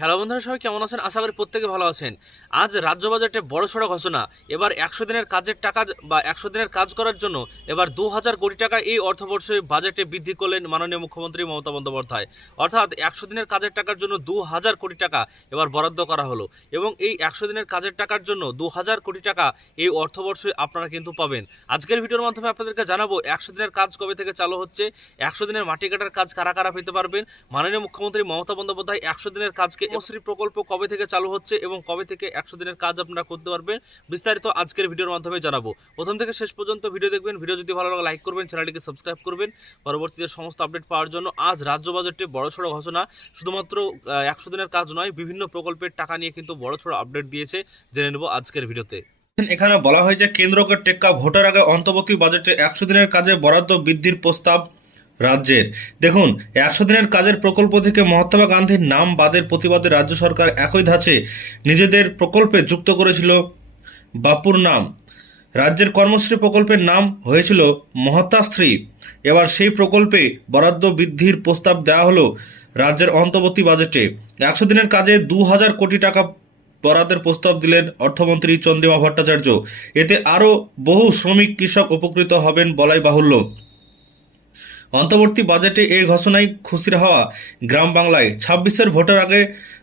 Hello বন্ধুরা, সবাই কেমন আছেন? আশা করি প্রত্যেকে ভালো আছেন। আজ রাজ্য বাজেটে বড়সড় ঘোষণা। এবার ১০০ দিনের কাজের টাকা বা ১০০ দিনের কাজ করার জন্য এবার ২,০০০ কোটি টাকা এই অর্থবর্ষে বাজেটে বৃদ্ধি করলেন মাননীয় মুখ্যমন্ত্রী মমতা বন্দ্যোপাধ্যায়। অর্থাৎ ১০০ দিনের কাজের টাকার জন্য ২,০০০ কোটি টাকা এবার বরাদ্দ করা হলো এবং এই ১০০ দিনের কাজের টাকার জন্য ২,০০০ কোটি টাকা এই অর্থবর্ষে আপনারা কিন্তু পাবেন। আজকের ভিডিওর মাধ্যমে আপনাদেরকে জানাবো ১০০ দিনের কাজ কবে থেকে চালু হচ্ছে, ১০০ দিনের মাটি কাটার কাজ কারা কারা পেতে পারবেন, মাননীয় মুখ্যমন্ত্রী মমতা বন্দ্যোপাধ্যায় ১০০ দিনের কাজকে কর্মশ্রী প্রকল্প কবে থেকে চালু হচ্ছে এবং কবে থেকে ১০০ দিনের কাজ আপনারা করতে পারবেন, বিস্তারিত আজকের ভিডিওর মাধ্যমে জানাবো। প্রথম থেকে শেষ পর্যন্ত ভিডিও দেখবেন। ভিডিও যদি ভালো লাগে লাইক করবেন, চ্যানেলটিকে সাবস্ক্রাইব করবেন পরবর্তীতে সমস্ত আপডেট পাওয়ার জন্য। আজ রাজ্য বাজেটে বড়সড় ঘোষণা, শুধুমাত্র ১০০ দিনের কাজ নয়, বিভিন্ন প্রকল্পের টাকা নিয়ে কিন্তু বড়সড় আপডেট দিয়েছে, জেনে নেব আজকের ভিডিওতে। এখানে বলা হয়েছে কেন্দ্রকে টেক্কা ভোটের আগে অন্তর্বর্তী বাজেটে ১০০ দিনের কাজে বরাদ্দ বৃদ্ধির প্রস্তাব রাজ্যের। দেখুন, ১০০ দিনের কাজের প্রকল্প থেকে মহাত্মা গান্ধীর নাম বাদের প্রতিবাদে রাজ্য সরকার একই ধাঁচে নিজেদের প্রকল্পে যুক্ত করেছিল বাপুর নাম। রাজ্যের কর্মশ্রী প্রকল্পের নাম হয়েছিল মহাত্মাশ্রী। এবার সেই প্রকল্পে বরাদ্দ বৃদ্ধির প্রস্তাব দেওয়া হলো রাজ্যের অন্তর্বর্তী বাজেটে। ১০০ দিনের কাজে ২,০০০ কোটি টাকা বরাদ্দের প্রস্তাব দিলেন অর্থমন্ত্রী চন্দ্রিমা ভট্টাচার্য। এতে আরও বহু শ্রমিক কৃষক উপকৃত হবেন বলাই বাহুল্য। অন্তর্বর্তী বাজেটে এই ঘোষণায় খুশির হওয়া গ্রাম বাংলায়। ২৬-এর ভোটের আগে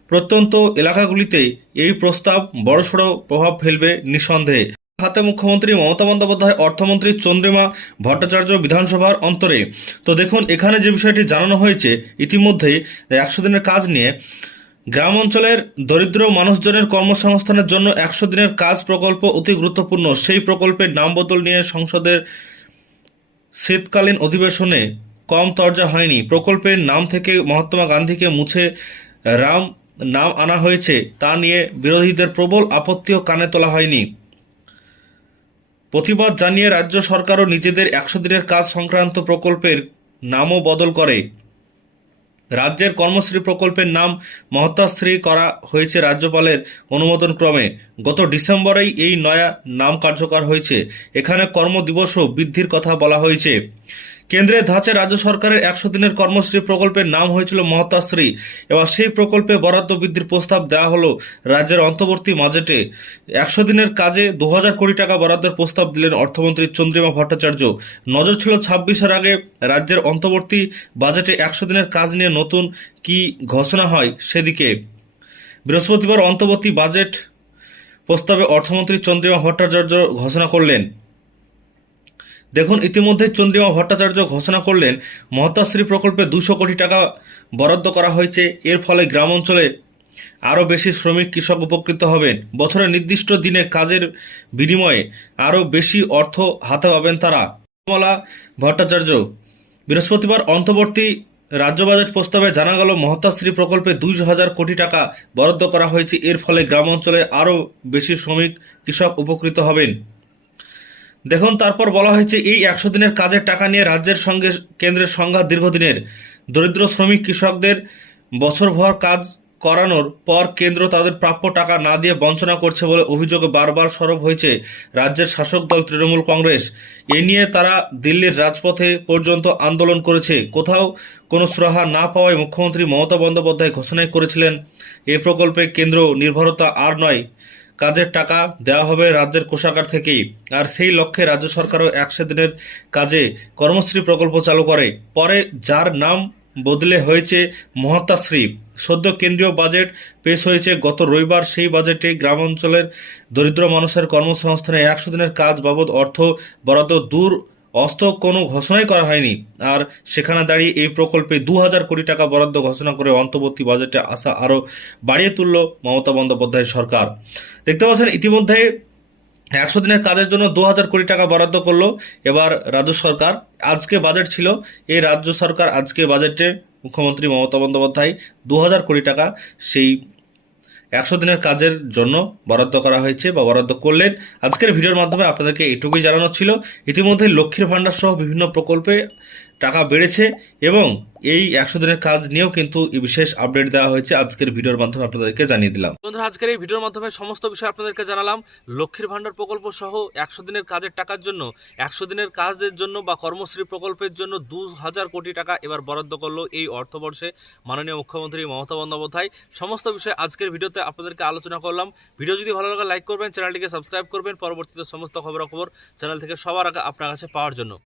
প্রত্যন্ত এলাকাগুলিতে এই প্রস্তাব বড়সড় প্রভাব ফেলবে নিঃসন্দেহে। হাতে মুখ্যমন্ত্রী মমতা বন্দ্যোপাধ্যায়, অর্থমন্ত্রী চন্দ্রিমা ভট্টাচার্য বিধানসভার অন্তরে। তো দেখুন, এখানে যে বিষয়টি জানানো হয়েছে ইতিমধ্যেই ১০০ দিনের কাজ নিয়ে, গ্রাম অঞ্চলের দরিদ্র মানুষজনের কর্মসংস্থানের জন্য ১০০ দিনের কাজ প্রকল্প অতি গুরুত্বপূর্ণ। সেই প্রকল্পের নাম বদল নিয়ে সংসদের শীতকালীন অধিবেশনে কম তরজা হয়নি। প্রকল্পের নাম থেকে মহাত্মা গান্ধীকে মুছে রাম নাম আনা হয়েছে, তা নিয়ে বিরোধীদের প্রবল আপত্তিও কানে তোলা হয়নি। প্রতিবাদ জানিয়ে রাজ্য সরকারও নিজেদের ১০০ দিনের কাজ সংক্রান্ত প্রকল্পের নামও বদল করে। রাজ্যের কর্মশ্রী প্রকল্পের নাম মহাত্মাশ্রী করা হয়েছে রাজ্যপালের অনুমোদন ক্রমে। গত ডিসেম্বরেই এই নয়া নাম কার্যকর হয়েছে। এখানে কর্মদিবসও বৃদ্ধির কথা বলা হয়েছে। কেন্দ্রের ধাঁচে রাজ্য সরকারের ১০০ দিনের কর্মশ্রী প্রকল্পের নাম হয়েছিল মহাত্মাশ্রী। এবার সেই প্রকল্পে বরাদ্দ বৃদ্ধির প্রস্তাব দেওয়া হলো রাজ্যের অন্তর্বর্তী বাজেটে। ১০০ দিনের কাজে ২,০০০ কোটি টাকা বরাদ্দের প্রস্তাব দিলেন অর্থমন্ত্রী চন্দ্রিমা ভট্টাচার্য। নজর ছিল ২৬-এর আগে রাজ্যের অন্তর্বর্তী বাজেটে ১০০ দিনের কাজ নিয়ে নতুন কি ঘোষণা হয় সেদিকে। বৃহস্পতিবার অন্তর্বর্তী বাজেট প্রস্তাবে অর্থমন্ত্রী চন্দ্রিমা ভট্টাচার্য ঘোষণা করলেন। দেখুন, ইতিমধ্যে চন্দ্রিমা ভট্টাচার্য ঘোষণা করলেন মহাত্মাশ্রী প্রকল্পে ২০০ কোটি টাকা বরাদ্দ করা হয়েছে। এর ফলে গ্রাম অঞ্চলে আরও বেশি শ্রমিক কৃষক উপকৃত হবেন। বছরের নির্দিষ্ট দিনে কাজের বিনিময়ে আরও বেশি অর্থ হাতে পাবেন তারা। নির্মলা ভট্টাচার্য। বৃহস্পতিবার অন্তর্বর্তী রাজ্য বাজেট প্রস্তাবে জানা গেল মহাত্মাশ্রী প্রকল্পে ২,০০০ কোটি টাকা বরাদ্দ করা হয়েছে। এর ফলে গ্রাম অঞ্চলে আরও বেশি শ্রমিক কৃষক উপকৃত হবেন। দেখুন, তারপর বলা হয়েছে এই ১০০ দিনের কাজের টাকা নিয়ে রাজ্যের সঙ্গে কেন্দ্রের সংঘাত দীর্ঘদিনের। দরিদ্র শ্রমিক কৃষকদের বছরভর কাজ করানোর পর কেন্দ্র তাদের প্রাপ্য টাকা না দিয়ে বঞ্চনা করছে বলে অভিযোগ বারবার সরব হয়েছে রাজ্যের শাসক দল তৃণমূল কংগ্রেস। এ নিয়ে তারা দিল্লির রাজপথে পর্যন্ত আন্দোলন করেছে। কোথাও কোনো সুরাহা না পাওয়ায় মুখ্যমন্ত্রী মমতা বন্দ্যোপাধ্যায় ঘোষণাই করেছিলেন এ প্রকল্পে কেন্দ্র নির্ভরতা আর নয়, কাজের টাকা দেওয়া হবে রাজ্যের কোষাগার থেকেই। আর সেই লক্ষ্যে রাজ্য সরকারও ১০০ দিনের কাজে কর্মশ্রী প্রকল্প চালু করে। পরে যার নাম বদলে হয়েছে মহাত্মাশ্রী। সদ্য কেন্দ্রীয় বাজেট পেশ হয়েছে গত রবিবার। সেই বাজেটে গ্রাম অঞ্চলের দরিদ্র মানুষের কর্মসংস্থানে ১০০ দিনের কাজ বাবদ অর্থ বরাদ্দ দূর অস্ত কোনো ঘোষণাই করা হয়নি। আর সেখানে দাঁড়িয়ে এই প্রকল্পে ২,০০০ কোটি টাকা বরাদ্দ ঘোষণা করে অন্তর্বর্তী বাজেটে আশা আরও বাড়িয়ে তুলল মমতা বন্দ্যোপাধ্যায়ের সরকার। দেখতে পাচ্ছেন, ইতিমধ্যে ১০০ দিনের কাজের জন্য ২,০০০ কোটি টাকা বরাদ্দ করলো এবার রাজ্য সরকার। আজকে বাজেট ছিল, এই রাজ্য সরকার আজকে বাজেটে মুখ্যমন্ত্রী মমতা বন্দ্যোপাধ্যায় ২,০০০ কোটি টাকা সেই ১০০ দিনের কাজের জন্য বরাদ্দ করা হয়েছে বা বরাদ্দ করলেন। আজকের ভিডিওর মাধ্যমে আপনাদেরকে এটুকুই জানানো ছিল। ইতিমধ্যে লক্ষ্মীর ভাণ্ডার সহ বিভিন্ন প্রকল্পে টাকা বেড়েছে এবং এই 100 দিনের কাজ নিয়েও কিন্তু বিশেষ আপডেট দেওয়া হয়েছে। আজকের ভিডিওর মাধ্যমে আপনাদেরকে জানিয়ে দিলাম। বন্ধুরা, আজকের এই ভিডিওর মাধ্যমে সমস্ত বিষয় আপনাদেরকে জানালাম। লক্ষ্মীর ভাণ্ডার প্রকল্প সহ 100 দিনের কাজের টাকার জন্য, 100 দিনের কাজের জন্য বা কর্মশ্রী প্রকল্পের জন্য 2000 কোটি টাকা এবার বরাদ্দ করলো এই অর্থবর্ষে মাননীয় মুখ্যমন্ত্রী মমতা বন্দ্যোপাধ্যায়। সমস্ত বিষয় আজকের ভিডিওতে আপনাদেরকে আলোচনা করলাম। ভিডিও যদি ভালো লাগে লাইক করবেন, চ্যানেলটিকে সাবস্ক্রাইব করবেন পরবর্তীতে সমস্ত খবরাখবর চ্যানেল থেকে সবার আগে আপনার কাছে পাওয়ার জন্য।